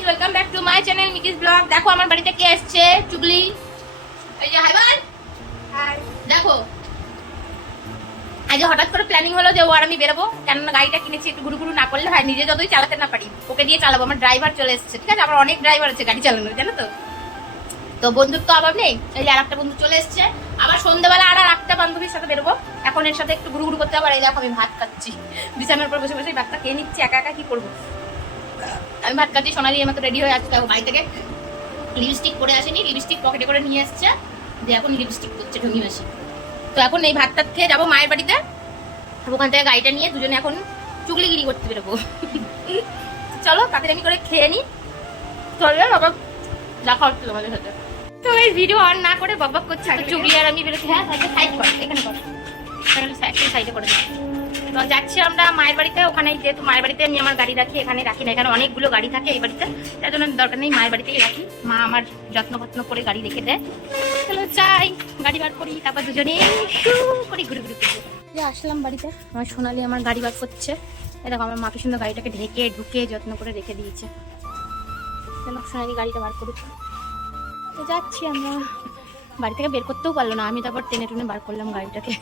Guys welcome back to my channel মিকিস blog দেখো আমার বাড়িতে কে এসেছে? চুগলি। এই যে দেখো হঠাৎ করে প্ল্যানিং হলো যে ও আর আমি বেরোবো। কেননা গাড়িটা কিনেছি একটু ঘুরু ঘুরু না করলে হয় নিজে যতই চালাতে না পারি ওকে দিয়ে চালাবো। আমার ড্রাইভার চলে এসেছে ঠিক আছে? আমার অনেক ড্রাইভার আছে গাড়ি চালানোর জানো তো? তো বন্ধুর তো অভাব নেই? এই যে আর একটা বন্ধু চলে এসেছে। আবার সন্ধ্যাবেলা আর আর একটা বান্ধবীর সাথে বেরোবো। এখন এর সাথে একটু ঘুরু ঘুরু করতে আবার এই দেখো আমি ভাত খাচ্ছি। বিছানার উপর বসে বসে ভাতটা খেয়ে নিচ্ছি একা একা কি করব? আমি ভাত খাচ্ছি সোনালি আমার তো রেডি হয়ে আসছে ও বাড়ি থেকে। লিপস্টিক পরে আসেনি লিপস্টিক পকেটে করে নিয়ে এসছে। যে এখন লিপস্টিক করছে ঢঙ্গি মাসি। তো এখন এই ভাত টাত খেয়ে যাব মায়ের বাড়িতে। ওখান থেকে গাড়িটা নিয়ে দুজনে এখন চুগলিগিরি করতে বেরোবো। চলো তাড়াতাড়ি করে খেয়ে নি। চলো আবার দেখা হচ্ছে তোমাদের সাথে। তো এই ভিডিও অন না করে বক বক করছে চুগলি আর আমি বেরোচ্ছি। হ্যাঁ সাইড কর এখানে কর। সাইডে করে তো যাচ্ছি আমরা মায়ের বাড়িতে ওখানে যেহেতু মায়ের বাড়িতে আমি আমার গাড়ি রাখি এখানে রাখি না এখানে অনেকগুলো গাড়ি থাকে এই বাড়িতে। তার জন্য দরকার নেই মায়ের বাড়িতেই রাখি। মা আমার যত্ন যত্ন করে গাড়ি রেখে দেয়। চলো যাই গাড়ি বার করি তারপর দুজনে করে ঘুরে ঘুরে ঘুরে আসলাম বাড়িতে। আমার সোনালি আমার গাড়ি বার করছে। দেখো আমার মাকে সুন্দর গাড়িটাকে ঢেকে ঢুকে যত্ন করে রেখে দিয়েছে। চলো সোনালি গাড়িটা বার করুক। তো যাচ্ছি আমরা। বাড়ি থেকে বের করতেও পারল না। আমি তারপর টেনে টুনে বার করলাম গাড়িটাকে।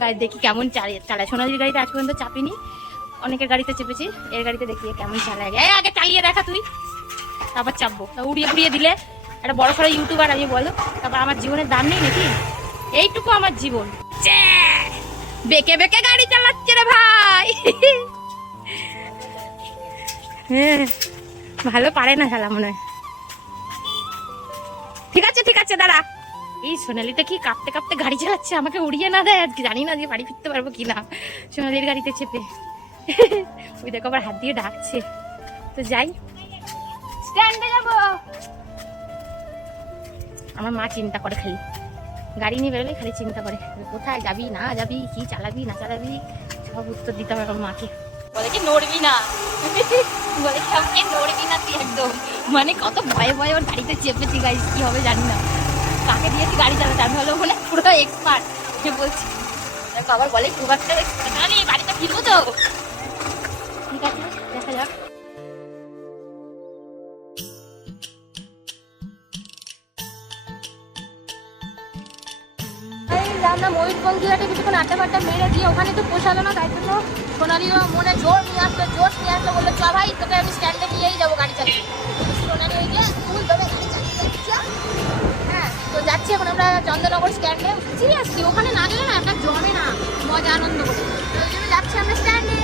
গাড়ি দেখি কেমন চালিয়ে চালায়। সোনালির গাড়িতে আজ পর্যন্ত চাপিনি। অনেকের গাড়িতে চেপেছি। এর গাড়িতে দেখি কেমন চালায়। এই আগে চালিয়ে দেখা তুই। তারপর চাপবো। তা উড়িয়ে উড়িয়ে দিলে একটা বড় সড়ো ইউটিউবার আমি বলো। তারপর আমার জীবনের দাম নেই নাকি? এইটুকু আমার জীবন! বেঁকে বেঁকে গাড়ি চালাচ্ছে রে ভাই। হ্যাঁ ভালো পারে না খেলা মনে হয়। ঠিক আছে ঠিক আছে, দাঁড়া। এই সোনালিটা কি কাঁপতে কাঁপতে গাড়ি চালাচ্ছে? আমাকে উড়িয়ে না দেয়? আজকে জানি না যে বাড়ি ফিরতে পারব কি না সোনালির গাড়িতে চেপে। ওই দেখো আবার হাত দিয়ে ডাকছে। তো যাই। স্ট্যান্ডে যাব। আমার মা চিন্তা করে খালি। গাড়ি নিয়ে বেরোলে খালি চিন্তা করে। কোথায় যাবি না যাবি কি চালাবি না চালাবি? সব উত্তর দিতে হবে আমার মাকে। বলে কি নড়বি না? বলে কি আমাকে নড়বি না তুই একদম? মানে কত ভয়ে ভয়ে ওর গাড়িতে চেপেছি গাড়ি কি হবে জানি না। কাকে দিয়েছি গাড়ি চালাতে? আমি হলো মানে পুরো এক্সপার্ট সে বলছি। দেখো বলে খুব একটা expert না, আমি বাড়িতে ফিরবো তো? ঠিক আছে দেখা যাক। আমরা ময়ূরপঙ্খী হাটে কিছুক্ষণ আড্ডা ফাড্ডা মেরে দিয়ে ওখানে তো পোষালো না তাই জন্য সোনালিও মনে জোর নিয়ে আসলো জোর নিয়ে আসলো বলল চ ভাই তোকে আমি স্ট্যান্ডে নিয়েই যাব। চন্দ্রনগর স্ট্যান্ডে সিরিয়াসলি ওখানে না গেলে না একটা জমে না। মজা আনন্দ করে ওই জন্য যাচ্ছি আমরা স্ট্যান্ডে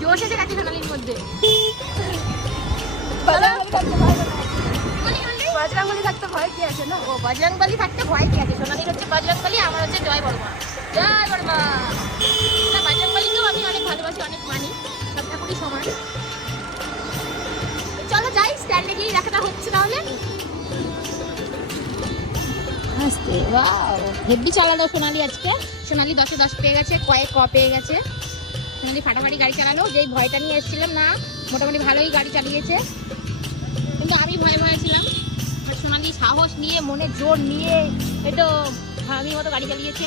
জোরে গেছে সোনালির মধ্যে। থাকতে ভয় কি আছে না? ও বজরংবলী থাকতে ভয় কি আছে? সোনালির হচ্ছে বজরংবলী আমার হচ্ছে জয় বর্মা। জয় বর্মা। না বজরংবলীকেও আমি অনেক ভালোবাসি অনেক মানি। দেখাটা হচ্ছে তাহলে? আস্তে ওয়াও হেভি চালালো সোনালি আজকে। সোনালি দশে দশ পেয়ে গেছে কয়েক ক পেয়ে গেছে। সোনালি ফাটাফাটি গাড়ি চালালো যেই ভয়টা নিয়ে এসেছিলাম না মোটামুটি ভালোই গাড়ি চালিয়েছে। কিন্তু আমি ভয়ে ভয়ে ছিলাম। আর সোনালি সাহস নিয়ে মনে জোর নিয়ে একটু ভাঙি মতো গাড়ি চালিয়েছে।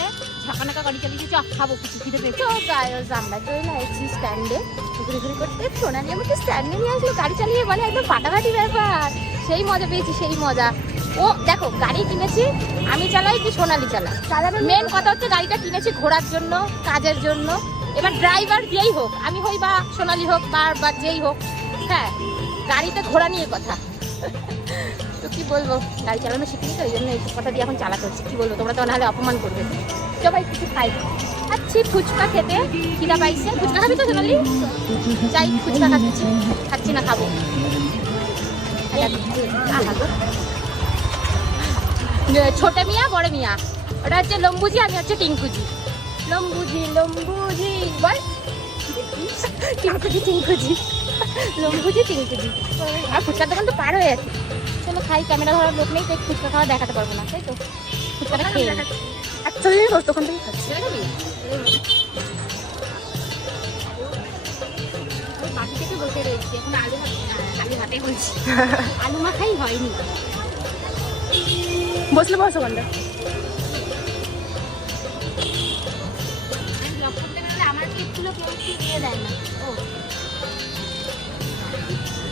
ঝাঁকানাকা গাড়ি চালিয়েছে চ খাব কিছু খিদে পেয়েছে। তো আমরা চলে এসেছি স্ট্যান্ডে ঘুরে ঘুরে করতে সোনালি আমাকে স্ট্যান্ডে নিয়ে আসলো গাড়ি চালিয়ে বলে একদম ফাটাফাটি ব্যাপার। সেই মজা পেয়েছি সেই মজা। ও দেখো গাড়ি কিনেছি আমি চালাই কি সোনালি চালা চালানোর মেন কথা হচ্ছে গাড়িটা কিনেছি ঘোরার জন্য কাজের জন্য। এবার ড্রাইভার যেই হোক আমি হই বা সোনালি হোক বা বা যেই হোক হ্যাঁ গাড়িতে ঘোরা নিয়ে কথা। তো কি বলব? গাড়ি চালানো শিখিনি তো, এই জন্য এই কথা দিয়ে এখন চালাতে হচ্ছে। কি বলব, তোমরা তো নাহলে অপমান করবে। সবাই কিছু খাই। খাচ্ছি ফুচকা খেতে, খিদা পাইছে। ফুচকা খাবি তো সোনালি? যাই, ফুচকা খাচ্ছি। খাচ্ছি না, খাব। ছোট মিয়া, বড় মিয়া। ওটা হচ্ছে লম্বুজি আমি হচ্ছে টিঙ্কুজি লম্বুজি লম্বুজি বল। টিঙ্কুজি টিঙ্কুজি লম্বুজি টিঙ্কুজি আর ফুচকার দোকান তো পার হয়ে আছে। চলো খাই ক্যামেরা ধরার লোক নেই তাই ফুচকা খাওয়া দেখাতে পারব না তাই তো? ফুচকাটা খেয়ে নিই। অ্যাকচুয়ালি তখন থেকে খাচ্ছি। খাবি? থেকে বসে রয়েছি এখন আলু ভাত- আলু ভাতে বলছি। আলু মাখাই হয়নি। বসলে বসো বন্ধ আমি ব্লগ করতে গেলে আমার টিপগুলো কেউ কি দিয়ে দেয় না। ও।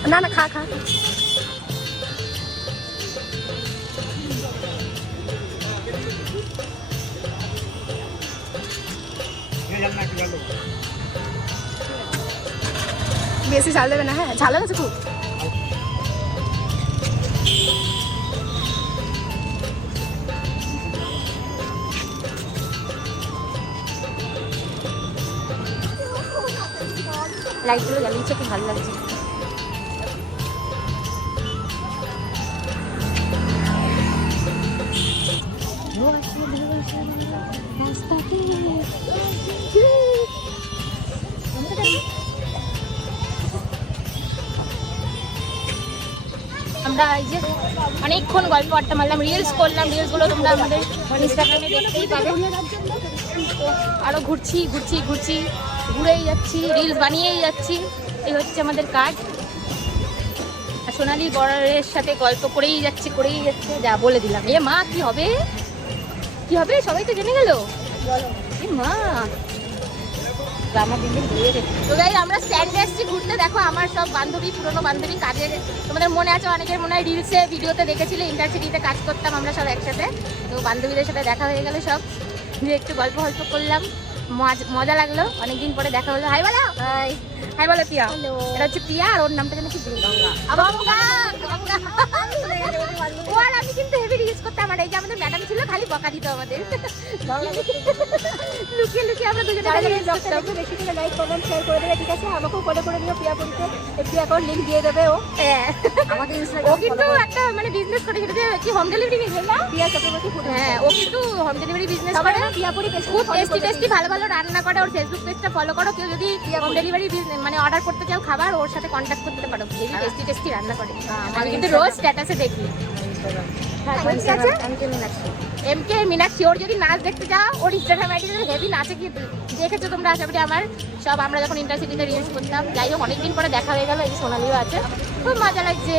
না না খা খা। বেশি ঝাল দেবে না হ্যাঁ ঝাল আছে খুব লাইটগুলো জ্বালিয়েছে খুব ভালো লাগছে আমরা এই যে অনেকক্ষণ গল্প আড্ডা মারলাম রিলস করলাম রিলসগুলো তোমরা আমাদের ইনস্টাগ্রামে দেখতেই পাবে। আরও ঘুরছি ঘুরছি ঘুরছি, ঘুরেই যাচ্ছি রিলস বানিয়েই যাচ্ছি। এই হচ্ছে আমাদের কাজ। আর সোনালি বরের সাথে গল্প করেই যাচ্ছে করেই যাচ্ছে, যা বলে দিলাম। এ মা, কি হবে? কি হবে? সবাই তো জেনে গেল? এ মা তো গাই আমরা স্ট্যান্ডে এসেছি ঘুরতে। দেখো আমার সব বান্ধবী পুরনো বান্ধবী কাজের তোমাদের মনে আছে অনেকের মনে হয় রিলসে ভিডিওতে দেখেছিলে ইন্টারসিটিতে কাজ করতাম আমরা সব একসাথে। তো বান্ধবীদের সাথে দেখা হয়ে গেল সব। একটু গল্প গল্প করলাম। মজ- লাগল। অনেকদিন পরে দেখা হলো। হাই বলো হাই। বলো প্রিয়া। এটা হচ্ছে প্রিয়া আর ওর নামটা যেন কি গঙ্গা! ও আর আমি কিন্তু হেভি রিলস করতাম আর এই যে আমাদের ম্যাডাম ছিল খালি বকা দিত আমাদের। লুকিয়ে লুকিয়ে আমরা দুজনে রিলস করতাম। বেশি করে লাইক কমেন্ট শেয়ার করে দেবে ঠিক আছে? আমাকেও ফলো করে দিও প্রিয়া পরিতে একটু অ্যাকাউন্ট লিংক দিয়ে দেবে ও। হ্যাঁ। ও কিন্তু একটা মানে বিজনেস করে সেটা কি হোম ডেলিভারি বিজনেস না প্রিয়া চক্রবর্তী ফুড হ্যাঁ ও কিন্তু হোম ডেলিভারি বিজনেস করে। খুব টেস্টি টেস্টি ভালো ভালো রান্না করে ওর ফেসবুক পেজটা ফলো করো। কেউ যদি হোম ডেলিভারি মানে অর্ডার করতে চাও খাবার ওর সাথে কন্ট্যাক্ট করতে পারো। হেভি টেস্টি টেস্টি রান্না করে। আমি কিন্তু রোজ স্ট্যাটাসে দেখি। হ্যাঁ এম কে মীনাক্ষী। ওর যদি নাচ দেখতে যাও ওর ইনস্টাগ্রাম আইডি হেভি নাচে কি দেখেছ তোমরা আশা করি আমার সব আমরা যখন ইন্টারসিটিতে রিলস করতাম যাই হোক অনেকদিন পরে দেখা হয়ে গেল এই সোনালিও আছে। খুব মজা লাগছে।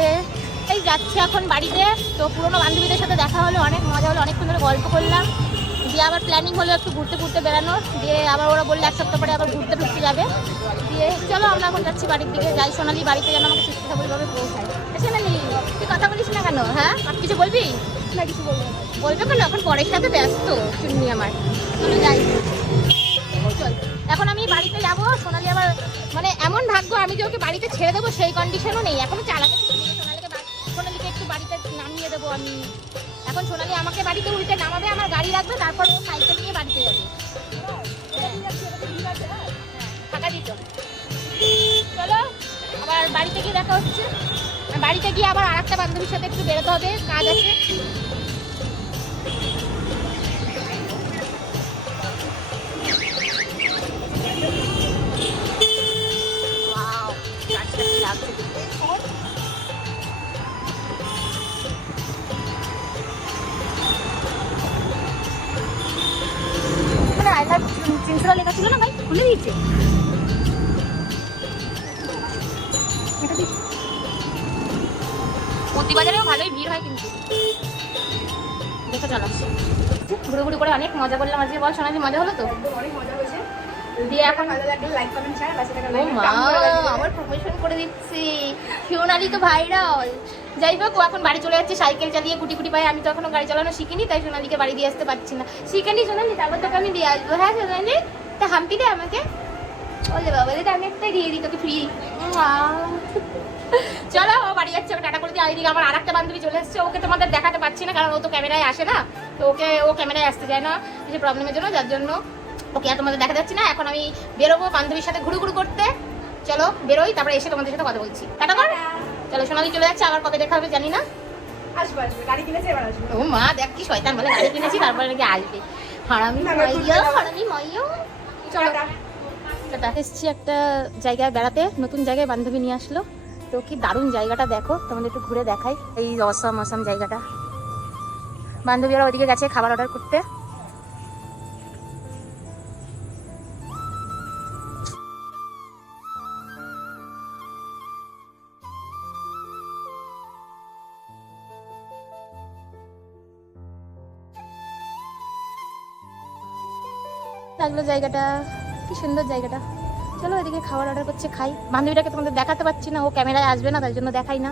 এই যাচ্ছি এখন বাড়িতে তো পুরোনো বান্ধবীদের সাথে দেখা হলো অনেক মজা হলো অনেকক্ষণ ধরে গল্প করলাম। দিয়ে আবার প্ল্যানিং হলো একটু ঘুরতে ঘুরতে বেড়ানো দিয়ে আবার ওরা বলল এক সপ্তাহ পরে আবার ঘুরতে ঢুকতে যাবে। দিয়ে চলো আমরা এখন যাচ্ছি বাড়ির দিকে যাই সোনালি বাড়িতে যেন আমাকে সুস্থ স্বাভাবিকভাবে পৌঁছায়। সোনালি তুই কথা বলিস না কেন হ্যাঁ? আর কিছু বলবি? না কিছু বলব না। বলবে কেন? এখন পরের সাথে ব্যস্ত চুন্নি আমার। চলো যাই। চল। এখন আমি বাড়িতে যাব সোনালি আবার মানে এমন ভাগ্য আমি যে ওকে বাড়িতে ছেড়ে দেবো সেই কন্ডিশনও নেই। এখনও চালাতে। সোনালিকে সোনালিকে একটু বাড়িতে নামিয়ে দেবো আমি। এখন সোনালি আমাকে বাড়িতে উল্টে নামাবে আমার গাড়ি রাখবে তারপর ও সাইকেল নিয়ে বাড়িতে যাবে। হ্যাঁ, ফাঁকা দিত। চলো আবার বাড়িতে গিয়ে দেখা হচ্ছে। বাড়িতে গিয়ে আবার আর একটা বান্ধবীর সাথে একটু বেরোতে হবে কাজ আছে। মতিবাজারেও ভালোই ভিড় হয় কিন্তু। দেখে ঘুরে ঘুরে করে অনেক মজা করলাম। আজকে বল সোনালি মজা হলো তো? মজা দিয়ে এখন করে দিচ্ছে। তো ভাইরাল যাই হোক, ও এখন বাড়ি চলে যাচ্ছে, সাইকেল চালিয়ে আমি তো এখনও গাড়ি চালানো শিখিনি, তাই সোনালিকে বাড়ি দিয়ে আসতে পারছি না। শিখেনি সোনালি তারপর তোকে আমি দিয়ে আসব। হ্যাঁ সোনালি তা হাম্পি দে আমাকে। বলে বাবা রে আমি একটা দিয়ে দিই, তোকে ফ্রি চলো ও বাড়ি যাচ্ছে ওকে টাটা করে দিয়ে এইদিকে আমার আরেকটা বান্ধবী চলে এসেছে ওকে তোমাদের দেখাতে পারছি না কারণ ও তো ক্যামেরায় আসে না। তো ওকে ও ক্যামেরায় আসতে যায় না কিছু প্রবলেমের জন্য যার জন্য ওকে আর তোমাদের দেখা যাচ্ছে না। এখন আমি বেরোবো বান্ধবীর সাথে ঘুরু ঘুরু করতে। চলো বেরোই তারপরে এসে তোমাদের সাথে কথা বলছি। টাটা কর। চলো সোনালি চলে যাচ্ছে আবার কবে দেখা হবে জানি না। আসবে আসবে গাড়ি কিনেছে এবার আসবে। ও মা দেখ কি শয়তান বলে গাড়ি কিনেছি তারপরে নাকি আসবে। হারামি মাইয়া হারামি মাইয়া। চলো। এসছি একটা জায়গায় বেড়াতে নতুন জায়গায় বান্ধবী নিয়ে আসলো। তো কি দারুণ জায়গাটা দেখো। তোমাদের একটু ঘুরে দেখাই এই অসম অসম জায়গাটা। বান্ধবীরা ওদিকে গেছে খাবার অর্ডার করতে। লাগল জায়গাটা। কি সুন্দর জায়গাটা। চলো এদিকে খাবার অর্ডার করছে, খাই। বান্ধবীটাকে তোমাদের দেখাতে পারছি না, ও ক্যামেরায় আসবে না, তার জন্য দেখাই না।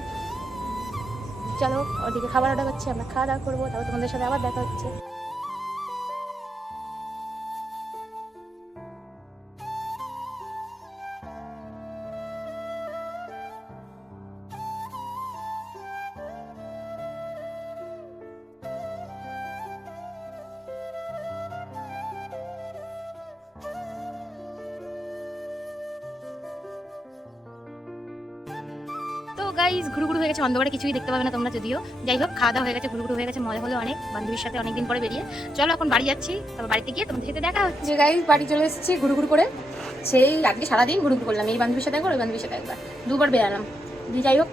চলো, ওদিকে খাবার অর্ডার করছি, আমরা খাওয়া দাওয়া করব, তারপর তোমাদের সাথে আবার দেখা হচ্ছে। গাইজ ঘুরু ঘুরু হয়ে গেছে, অন্ধকারে কিছুই দেখতে পাবে না তোমরা যদিও। যাই হোক, খাওয়া দাওয়া হয়ে গেছে ঘুরু ঘুরু হয়ে গেছে, মজা হলো অনেক। বান্ধবীর সাথে অনেকদিন পরে বেরিয়ে। চলো এখন বাড়ি যাচ্ছি, তারপর বাড়িতে গিয়ে তোমাদের সাথে দেখা হচ্ছে। গাইজ বাড়ি চলে এসেছি ঘুরু ঘুরু করে। সেই আজকে সারাদিন ঘুরু ঘুরু করলাম, এই বান্ধবীর সাথে একবার, ওই বান্ধবীর সাথে একবার। দুবার বেরালাম। দিয়ে যাই হোক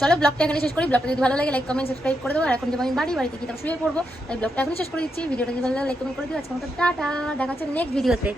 চলো ব্লগটা এখানে শেষ করি। ব্লগটা যদি ভালো লাগে লাইক কমেন্ট সাবস্ক্রাইব করে দেবো। আর এখন যেমন আমি বাড়ি, বাড়িতে গিয়ে শুয়ে পড়ব, তাই ব্লগটা এখনই শেষ করে দিচ্ছি। ভিডিওটা যদি ভালো লাগে লাইক কমেন্ট করে দিও। আজকে মতো টাটা, দেখা হচ্ছে নেক্সট ভিডিওতে